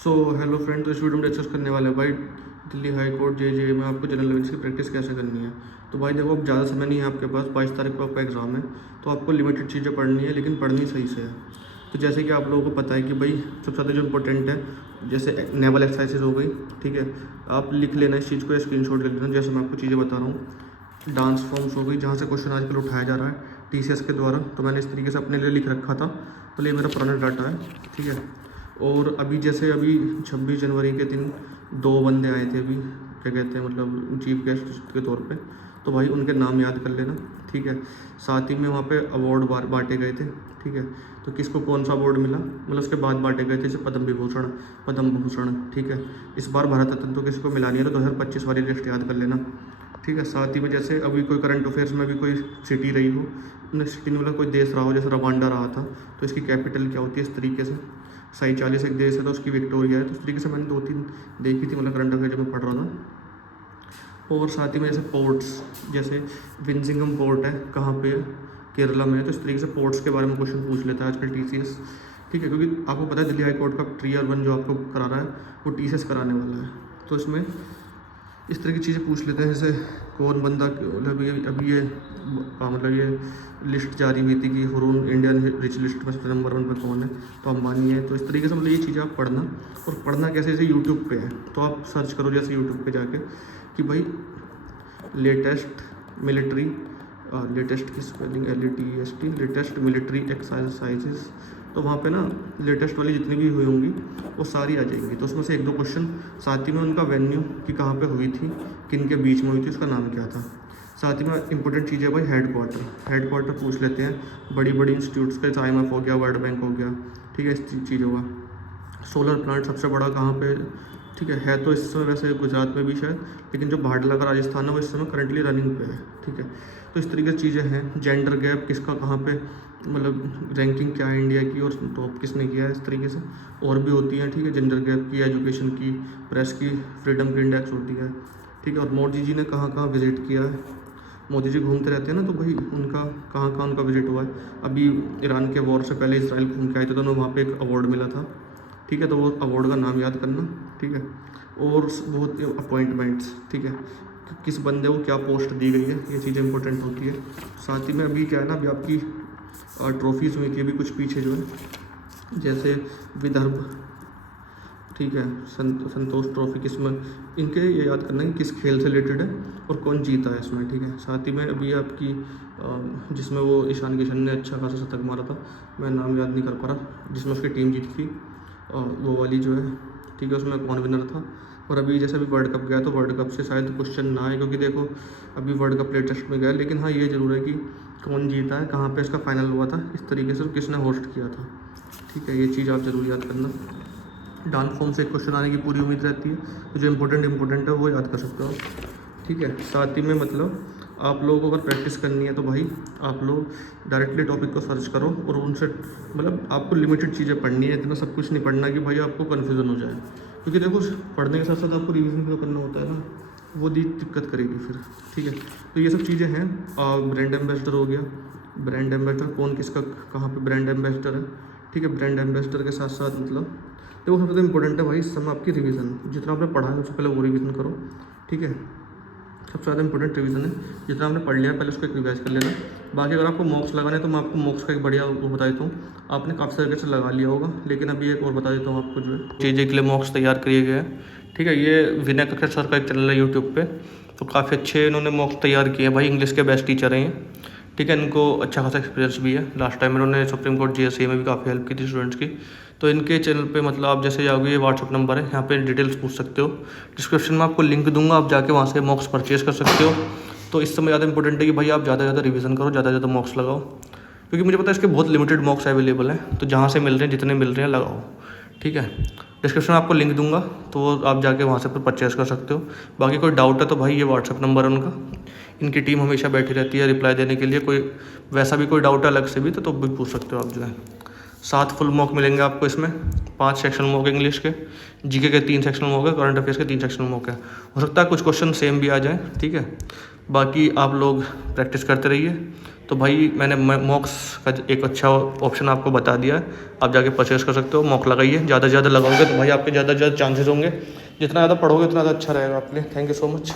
So hello friend, तो इस video में डिस्कस करने वाले हैं भाई दिल्ली हाई कोर्ट जे में आपको जनरल अवेयरनेस की प्रैक्टिस कैसे करनी है। तो भाई देखो, अब ज़्यादा समय नहीं है आपके पास, 22 तारीख को आपका एग्ज़ाम है। तो आपको लिमिटेड चीज़ें पढ़नी है, लेकिन पढ़नी सही से है। तो जैसे कि आप लोगों को पता है कि भाई सबसे ज़्यादा जो इंपॉर्टेंट है, जैसे नेवल एक्सरसाइजेज हो गई, ठीक है। आप लिख लेना इस चीज़ को या स्क्रीनशॉट ले लेना, जैसे मैं आपको चीज़ें बता रहा हूँ। डांस फॉर्म्स हो गई, जहाँ से क्वेश्चन आजकल उठाया जा रहा है TCS के द्वारा, तो मैंने इस तरीके से अपने लिए लिख रखा था। तो ये मेरा पुराना डाटा है, ठीक है। और अभी जैसे अभी 26 जनवरी के दिन 2 बंदे आए थे, अभी क्या कहते हैं, मतलब चीफ गेस्ट के तौर पे। तो भाई उनके नाम याद कर लेना, ठीक है। साथ ही में वहाँ पे अवार्ड बांटे गए थे, ठीक है। तो किसको कौन सा अवार्ड मिला, मतलब उसके बाद बांटे गए थे, जैसे पद्म भूषण, ठीक है। इस बार भारत रत्न तो किसी को मिला नहीं है, तो 2025 वाली लिस्ट याद कर लेना, ठीक है। साथ ही में जैसे अभी कोई करंट अफेयर्स में भी कोई सिटी रही हो, सिटी मतलब कोई देश रहा हो, जैसे रवांडा रहा था, तो इसकी कैपिटल क्या होती है, इस तरीके से। 47 एक देश है, तो उसकी विक्टोरिया है। तो इस तरीके से मैंने 2-3 देखी थी, मतलब करंट अफेयर जब मैं पढ़ रहा था। और साथ ही में जैसे पोर्ट्स, जैसे विंजिंगम पोर्ट है, कहाँ पे है, केरला में है। तो इस तरीके से पोर्ट्स के बारे में क्वेश्चन पूछ लेता है आजकल TCS, ठीक है। क्योंकि आपको पता है दिल्ली हाई कोर्ट का Tier 1 जो आपको करा रहा है, वो TCS कराने वाला है। तो इसमें इस तरह की चीज़ें पूछ लेते हैं, जैसे कौन बंदा, मतलब ये अभी ये मतलब ये लिस्ट जारी हुई थी कि हुरून इंडियन रिच लिस्ट में सबसे नंबर 1 पे कौन है, तो अंबानी है। तो इस तरीके से मतलब ये चीज़ें आप पढ़ना, और पढ़ना कैसे, जैसे यूट्यूब पे है, तो आप सर्च करो जैसे यूट्यूब पे जाके कि भाई लेटेस्ट मिलिट्री, लेटेस्ट की spelling LETEST, latest military exercises. तो वहाँ पे ना लेटेस्ट वाली जितनी भी हुई होंगी वो सारी आ जाएंगी। तो उसमें से 1-2 क्वेश्चन, साथ ही में उनका वेन्यू कि कहाँ पे हुई थी, किन के बीच में हुई थी, उसका नाम क्या था। साथ ही में इंपॉर्टेंट चीज़ है भाई हेड क्वार्टर पूछ लेते हैं बड़ी बड़ी इंस्टीट्यूट्स के, IMF हो गया, वर्ल्ड बैंक हो गया, ठीक है। इस चीज़ होगा। सोलर प्लांट सबसे बड़ा कहाँ पे, ठीक है तो इस समय वैसे गुजरात में भी शायद, लेकिन जो भाडला का राजस्थान है वो इस समय करंटली रनिंग पे है, ठीक है। तो इस तरीके से चीज़ें हैं। जेंडर गैप किसका कहाँ पे, मतलब रैंकिंग क्या है इंडिया की और टॉप किसने किया है, इस तरीके से और भी होती हैं, ठीक है। जेंडर गैप की, एजुकेशन की, प्रेस की, फ्रीडम की इंडेक्स होती है, ठीक है। और मोदी जी ने कहाँ कहाँ विजिट किया है, मोदी जी घूमते रहते हैं ना, तो भाई उनका कहाँ कहाँ उनका विजिट हुआ है। अभी ईरान के वॉर से पहले इसराइल घूम के आए थे, तो उन्हें वहाँ पे एक अवार्ड मिला था, ठीक है। तो वो अवार्ड का नाम याद करना, ठीक है। और बहुत अपॉइंटमेंट्स, ठीक है, किस बंदे को क्या पोस्ट दी गई है, ये चीज़ें इंपॉर्टेंट होती है। साथ ही में अभी क्या है ना, अभी आपकी ट्रॉफीज़ हुई थी अभी कुछ पीछे जो है, जैसे विदर्भ, ठीक है, संतोष ट्रॉफी किसमें, इनके ये याद करना कि किस खेल से रिलेटेड है और कौन जीता है इसमें, ठीक है। साथ ही में अभी आपकी जिसमें वो ईशान किशन ने अच्छा खासा शतक मारा था, मैं नाम याद नहीं कर पा रहा, जिसमें उसकी टीम जीती थी, वो वाली जो है, ठीक है, उसमें कौन विनर था। और अभी जैसे अभी वर्ल्ड कप गया, तो वर्ल्ड कप से शायद क्वेश्चन ना आए, क्योंकि देखो अभी वर्ल्ड कप लेटेस्ट में गया। लेकिन हाँ, ये ज़रूर है कि कौन जीता है, कहाँ पे इसका फाइनल हुआ था, इस तरीके से किसने होस्ट किया था, ठीक है। ये चीज़ आप ज़रूर याद करना। डांस फॉर्म से क्वेश्चन आने की पूरी उम्मीद रहती है, तो जो इंपॉर्टेंट है वो याद कर सकते हो, ठीक है। साथ ही में मतलब आप लोगों को अगर प्रैक्टिस करनी है, तो भाई आप लोग डायरेक्टली टॉपिक को सर्च करो, और उनसे मतलब आपको लिमिटेड चीज़ें पढ़नी है, इतना सब कुछ नहीं पढ़ना कि भाई आपको कन्फ्यूज़न हो जाए। क्योंकि देखो, पढ़ने के साथ साथ आपको रिवीजन भी करना होता है ना, वो दिक्कत करेगी फिर, ठीक है। तो ये सब चीज़ें हैं। ब्रांड एम्बेसडर हो गया, ब्रांड एम्बेसडर कौन किसका कहाँ पे ब्रांड एम्बेसडर है, ठीक है। ब्रांड एम्बेसडर के साथ साथ मतलब देखो सबसे ज़्यादा इंपॉर्टेंट है भाई इस समय आपकी रिवीजन, जितना आपने पढ़ा है उससे पहले वो रिवीजन करो, ठीक है। सबसे ज़्यादा इंपॉर्टेंट रिवीजन है, जितना आपने पढ़ लिया पहले उसको एक रिवाइज कर लेना। बाकी अगर आपको मॉक्स लगाने हैं, तो मैं आपको मॉक्स का एक बढ़िया वो बता देता हूँ। आपने काफ़ी तरीके से लगा लिया होगा, लेकिन अभी एक और बता देता हूँ आपको, जो है चीज़ें के लिए मॉक्स तैयार किए गए हैं, ठीक है। ये विनय कक्कड़ सर का एक चैनल है यूट्यूब पे, तो काफ़ी अच्छे इन्होंने मॉक्स तैयार किए हैं भाई। इंग्लिश के बेस्ट टीचर हैं ये, ठीक है। इनको अच्छा खासा एक्सपीरियंस भी है। लास्ट टाइम इन्होंने सुप्रीम कोर्ट GSA में भी काफ़ी हेल्प की थी स्टूडेंट्स की। तो इनके चैनल पे मतलब आप जैसे जाओगे, ये व्हाट्सअप नंबर है, यहाँ पे डिटेल्स पूछ सकते हो। डिस्क्रिप्शन में आपको लिंक दूंगा, आप जाके वहाँ से मॉक्स परचेज़ कर सकते हो। तो इस समय ज़्यादा इंपॉर्टेंट है कि भाई आप ज़्यादा रिवीजन करो, ज़्यादा मॉक्स लगाओ, क्योंकि मुझे पता है इसके बहुत लिमिटेड मॉक्स अवेलेबल हैं। तो जहाँ से मिल रहे हैं, जितने मिल रहे हैं लगाओ, ठीक है। डिस्क्रिप्शन में आपको लिंक दूंगा, तो आप जाके वहाँ से फिर परचेज़ कर सकते हो। बाकी कोई डाउट है तो भाई ये व्हाट्सअप नंबर है उनका, इनकी टीम हमेशा बैठी रहती है रिप्लाई देने के लिए। कोई वैसा भी कोई डाउट है अलग से भी, तो भी पूछ सकते हो आप, जो है। 7 फुल मॉक मिलेंगे आपको इसमें, 5 सेक्शन मॉक इंग्लिश के, GK के 3 सेक्शन मॉक है, करंट अफेयर्स के 3 सेक्शन मॉक है। हो सकता है कुछ क्वेश्चन सेम भी आ जाए, ठीक है। बाकी आप लोग प्रैक्टिस करते रहिए। तो भाई मैंने मॉक्स का एक अच्छा ऑप्शन आपको बता दिया, आप जाके परचेस कर सकते हो। मॉक लगाइए, ज़्यादा से ज़्यादा लगाओगे तो भाई आपके ज़्यादा से ज़्यादा चांसेस होंगे, जितना ज़्यादा पढ़ोगे उतना ज़्यादा अच्छा रहेगा आपके लिए। Thank you so much.